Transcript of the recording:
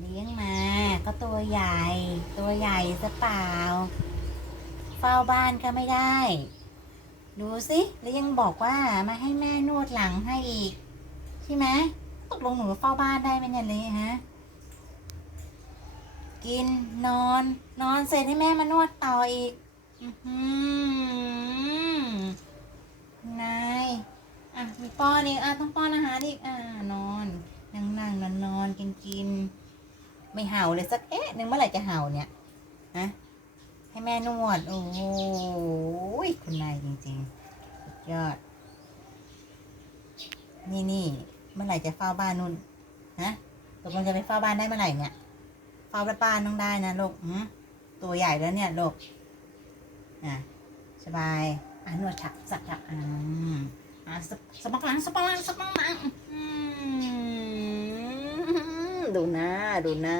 เลี้ยงมาก็ตัวใหญ่ ตัวใหญ่ซะเปล่า เฝ้าบ้านก็ไม่ได้ ดูสิแล้วยังบอกว่ามาให้แม่นวดหลังให้อีก ใช่ไหมตกลงหนูเฝ้าบ้านได้ไหมเนี่ยเลยฮะกินนอน นอนเสร็จให้แม่มานวดต่ออีกอือนายอะมีป้อนอีกอะต้องป้อนอาหารอีกอ่านอนนั่งนั่งนอนนอนกินกิน ไม่เห่าเลยสักเอ๊ะนึงเมื่อไหร่จะเห่าเนี่ยฮะให้แม่นวด โอ้ยคุณนายจริงๆยอด นี่นี่เมื่อไหร่จะเฝ้าบ้านนุ่นฮะตกลงจะไปเฝ้าบ้านได้เมื่อไหร่เนี่ยเฝ้าบ้านต้องได้นะลูกหืตัวใหญ่แล้วเนี่ยลูกอะสบายอะนวดฉักสักฉักอ่าอะสะสะบักหลังสะบักหลังสะบักหลังอืม ดูหน้าดูหน้า